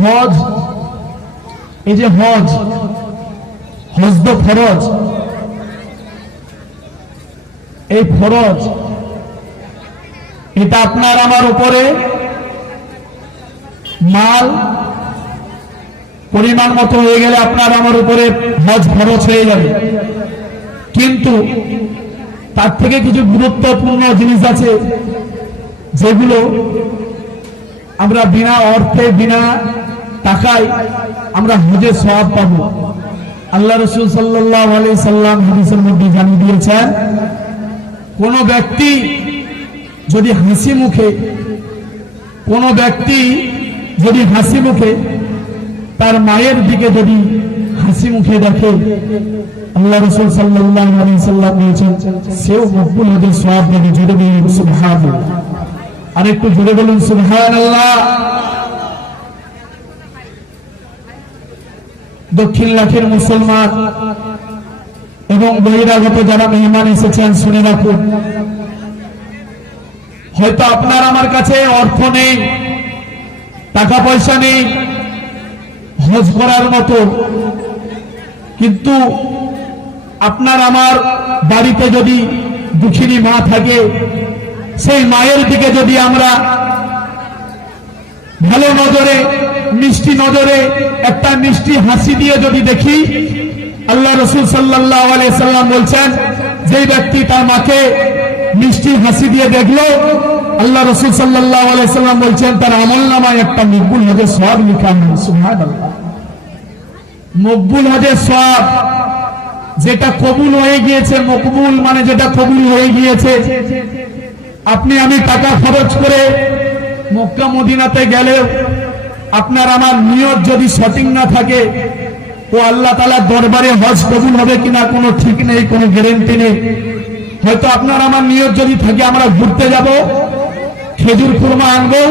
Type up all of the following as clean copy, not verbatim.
হজ, এই যে হজ তো ফরজ, এই ফরজ এটা আপনার আমার উপরে মাল পরিমাণ মতো হয়ে গেলে আপনার আমার উপরে হজ ফরজ হয়ে যাবে। কিন্তু তার থেকে কিছু গুরুত্বপূর্ণ জিনিস আছে যেগুলো আমরা বিনা অর্থে বিনা টাকায় আমরা হজের সওয়াব পাবো। আল্লাহ রাসূল সাল্লাল্লাহু আলাইহি সাল্লাম হাদিসের মধ্যে জানিয়ে দিয়েছেন, কোন ব্যক্তি যদি হাসি মুখে তার মায়ের দিকে যদি হাসি মুখে দেখে, আল্লাহ রাসূল সাল্লাল্লাহু আলাইহি সাল্লাম বলেছেন সেও মকবুল হজের সওয়াব পাবে। জোরে বলুন সুবহানাল্লাহ, আর একটু জোরে বলুন সুবহানাল্লাহ। দক্ষিণ লাখের মুসলমান এবং বহিরাগত যারা মেহমান এসেছেন, শুনে রাখুন, হয়তো আপনার আমার কাছে অর্থ নেই, টাকা পয়সা নেই হজ করার মতো, কিন্তু আপনার আমার বাড়িতে যদি দুঃখিনী মা থাকে, সেই মায়ের দিকে যদি আমরা ভালো নজরে মিষ্টি নজরে একটা মিষ্টি হাসি দিয়ে যদি দেখি, আল্লাহ রাসূল সাল্লাল্লাহু আলাইহি সাল্লাম বলছেন যে ব্যক্তি তার মাকে মিষ্টি হাসি দিয়ে দেখলো, আল্লাহ রাসূল সাল্লাল্লাহু আলাইহি সাল্লাম বলছেন তার আমলনামায় একটা মকবুল হজের সওয়াব লেখা হবে। সুবহানাল্লাহ। মকবুল হজের সওয়াব, যেটা কবুল হয়ে গিয়েছে, মকবুল মানে যেটা কবুল হয়ে গিয়েছে। আপনি আমি টাকা খরচ করে মক্কা মদিনাতে গেলেও আপনার আমার নিয়ত যদি সঠিক না থাকে, ও আল্লাহ তাআলার দরবারে হজ কবুল হবে কিনা কোনো ঠিক নেই, কোনো গ্যারান্টি নেই। হয়তো আপনার আমার নিয়ত যদি থাকে আমরা ঘুরতে যাব, খেজুর কুরমা আনবো,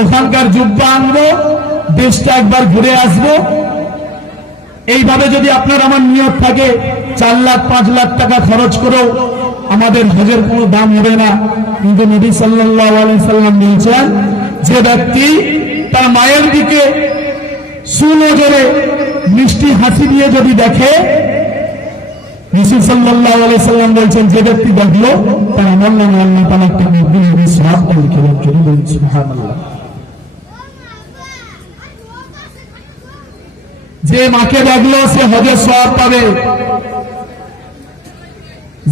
ওখানকার জুব্বা আনবো, দেশটা একবার ঘুরে আসবো, এইভাবে যদি আপনার আমার নিয়ত থাকে, 4 লাখ 5 লাখ টাকা খরচ করেও আমাদের হজের কোনো দাম হবে না। কিন্তু নবী সাল্লাল্লাহু আলাইহি সাল্লাম বলেছেন যে ব্যক্তি তার মায়ের দিকে সুনজরে মিষ্টি হাসি দিয়ে যদি দেখে, রাসূল সাল্লাল্লাহু আলাইহি সাল্লাম বলেছেন যে ব্যক্তি দেখলো তার আমলনামায় আল্লাহ তাআলা একটা মকবুল হজের সওয়াব লিখে দেন। সুবহানাল্লাহ। যে মাকে দেখলো সে হজের সওয়াব পাবে,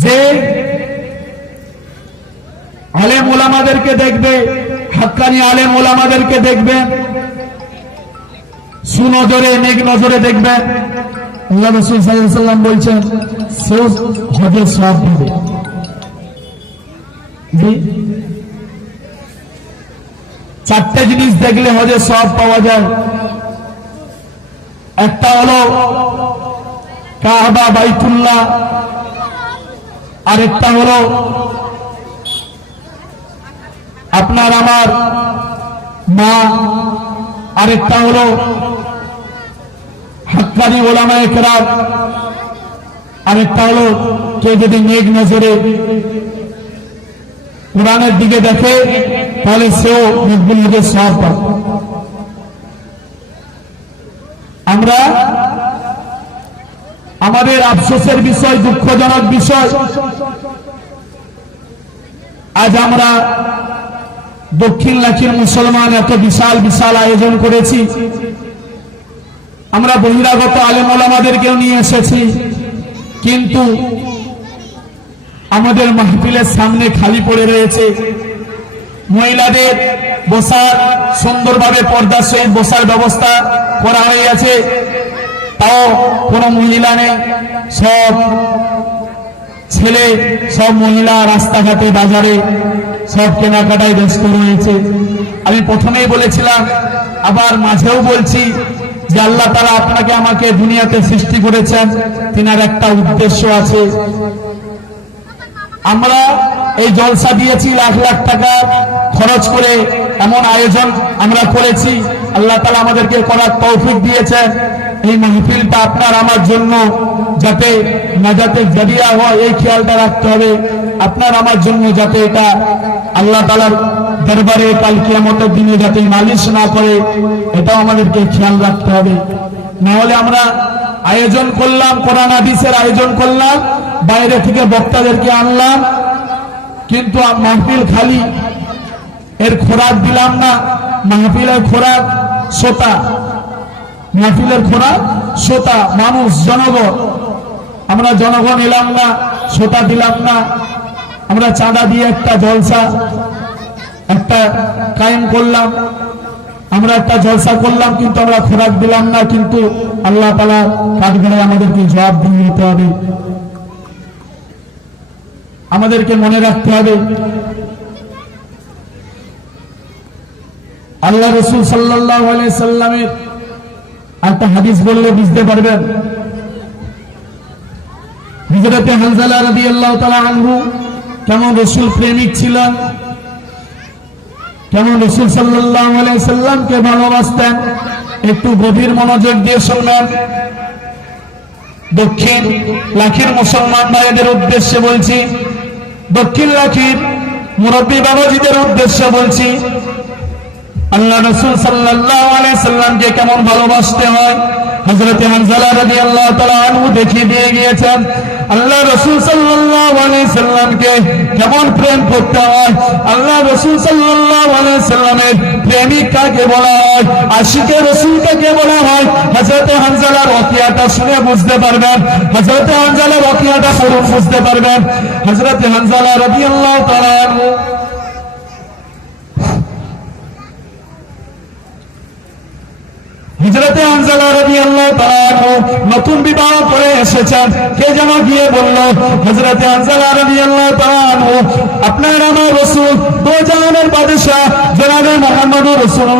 যে আলেম ওলামাদেরকে দেখবে, হাক্কানি আলেম ওলামাদেরকে দেখবেন, সুনজরে নেক নজরে দেখবেন, আল্লাহ রাসূল সাল্লাল্লাহু আলাইহি সাল্লাম বলছেন সেও হজের সওয়াব পাবে। চারটে জিনিস দেখলে হজের সওয়াব পাওয়া যায়। একটা হলো কাবা বাইতুল্লাহ, আরেকটা হলো আপনার আমার মা, আরেকটা হলো হাক্কানি ওলামায়ে কেরাম, আরেকটা হলো কেউ যদি নেক নজরে কোরআনের দিকে দেখে তাহলে সেও মকবুল হজের সওয়াব পাবে। আমরা আমাদের আফসোসের বিষয়, দুঃখজনক বিষয়, আজ আমরা দক্ষিণ লাখের মুসলমান এত বিশাল বিশাল আয়োজন করেছি, আমরা বহিরাগত আলেম ওলামাদেরকেও নিয়ে এসেছি, কিন্তু আমাদের মাহফিলের সামনে খালি পড়ে রয়েছে। মহিলাদের বসার সুন্দরভাবে পর্দার সহিত বসার ব্যবস্থা করা হয়ে গেছে, তাও কোনো মহিলা নেই, সব ছেলে, সব মহিলা রাস্তাঘাটে বাজারে সব কেনাকাটায় ব্যস্ত রয়েছে। আমি প্রথমেই বলেছিলাম, আবার মাঝেও বলছি যে আল্লাহ তাআলা আপনাকে আমাকে দুনিয়াতে সৃষ্টি করেছেন, তিনার একটা উদ্দেশ্য আছে। আমরা এই জলসা দিয়েছি, লাখ লাখ টাকা খরচ করে এমন আয়োজন আমরা করেছি, আল্লাহ তাআলা আমাদেরকে করার তৌফিক দিয়েছেন। এই মাহফিলটা আপনার আমার জন্য যাতে নাজাতের জরিয়া হয়, এই খেয়ালটা রাখতে হবে। আপনার আমার জন্য যাতে এটা আল্লাহ তাআলার দরবারে কাল কিয়ামতের দিনে যাতে নালিশ না করে, এটাও আমাদেরকে খেয়াল রাখতে হবে। না হলে আমরা আয়োজন করলাম, কোরআন হাদিসের আয়োজন করলাম, বাইরে থেকে বক্তাদেরকে আনলাম, কিন্তু মাহফিল খালি, এর খোরাক দিলাম না। মাহফিলের খোরাক শ্রোতা, মাহফিলের খোরাক শ্রোতা, মানুষ, জনগণ। আমরা জনগণ এলাম না, শ্রোতা দিলাম না। আমরা চাঁদা দিয়ে একটা জলসা একটা কায়েম করলাম, আমরা একটা জলসা করলাম, কিন্তু আমরা খোরাক দিলাম না। কিন্তু আল্লাহ তাআলা কাঠগড়ায় আমাদেরকে জবাব দিয়ে দিতে হবে। আমাদেরকে মনে রাখতে হবে, আল্লাহ রাসূল সাল্লাল্লাহু আলাইহি সাল্লামের একটা হাদিস বললে বুঝতে পারবেন। হযরত হানজালা রাদিয়াল্লাহু তাআলা আনহু কেমন রাসূল প্রেমিক ছিলেন, কেমন রাসূল সাল্লাল্লাহু আলাইহি সাল্লামকে ভালোবাসতেন। একটু গভীর মনোযোগ দিয়ে শুনবেন। দক্ষিণ লাখির মুসলমান ভাইদের উদ্দেশ্যে বলছি, দক্ষিণ লাখির মুরব্বী বাবাজিদের উদ্দেশ্যে বলছি, আল্লাহ রাসূল সাল্লাল্লাহু আলাইহি সাল্লামকে কেমন ভালোবাসতে হয় হযরত হানজালা রাদিয়াল্লাহু তাআলা আনহু দেখিয়ে দিয়ে গিয়েছেন। আল্লাহ রাসূল সাল্লাল্লাহু আলাইহি সাল্লামকে কেমন প্রেম করতে হয়, আল্লাহ রাসূল সাল্লাল্লাহু আলাইহি সাল্লামের প্রেমিক কাকে বলা হয়, আশিকে রাসূল কাকে বলা হয়, হযরত হানজালার ওয়াকিয়াটা শুনে বুঝতে পারবেন। হযরত হানজালার ওয়াকিয়াটা পড়ুন, বুঝতে পারবেন। হযরত হানজালা রাদিয়াল্লাহু তাআলা আনহু হিজরতে হানজালা রাদিয়াল্লাহু তাআলা আনহু নতুন বিবাহ করে এসেছেন। কে যেন গিয়ে বলল, হযরতে হানজালা রাদিয়াল্লাহু তাআলা আনহু আপনার আমার রাসূল দো জাহানের বাদশা জনাবে মুহাম্মদুর রাসূলুল্লাহ